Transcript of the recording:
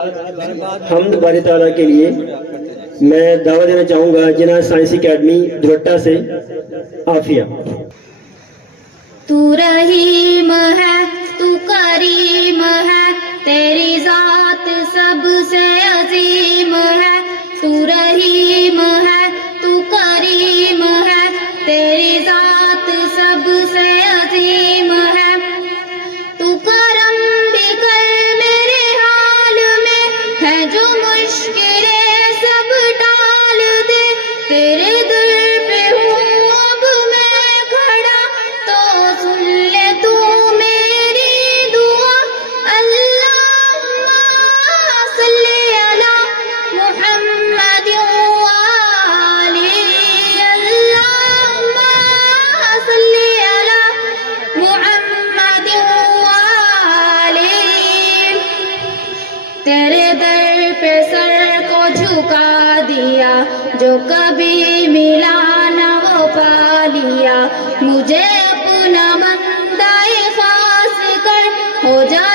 حمد باری تعالیٰ کے لیے میں دعوت دینا چاہوں گا جناح سائنسی اکیڈمی دھوٹا سے عافیہ۔ تو رحیم ہے، تو کریم ہے، تیری ذات سب سے عظیم ہے۔ تو رحیم ہے، تو کریم ہے، تیری ذات سب سے عظیم ہے۔ تو کرم بھی کر میرے حال میں، ہے جو مشکلیں سب ٹال دے۔ تیرے در پہ ہوں اب میں کھڑا، تو سن لے تو میری دعا۔ اللہم صلی علی محمد وآلہ، اللہم صلی علی محمد وآلہ۔ تیرے در پہ سر کو جھکا دیا، جو کبھی ملا نہ وہ پا لیا۔ مجھے اپنا بندہ خاص کر، ہو جا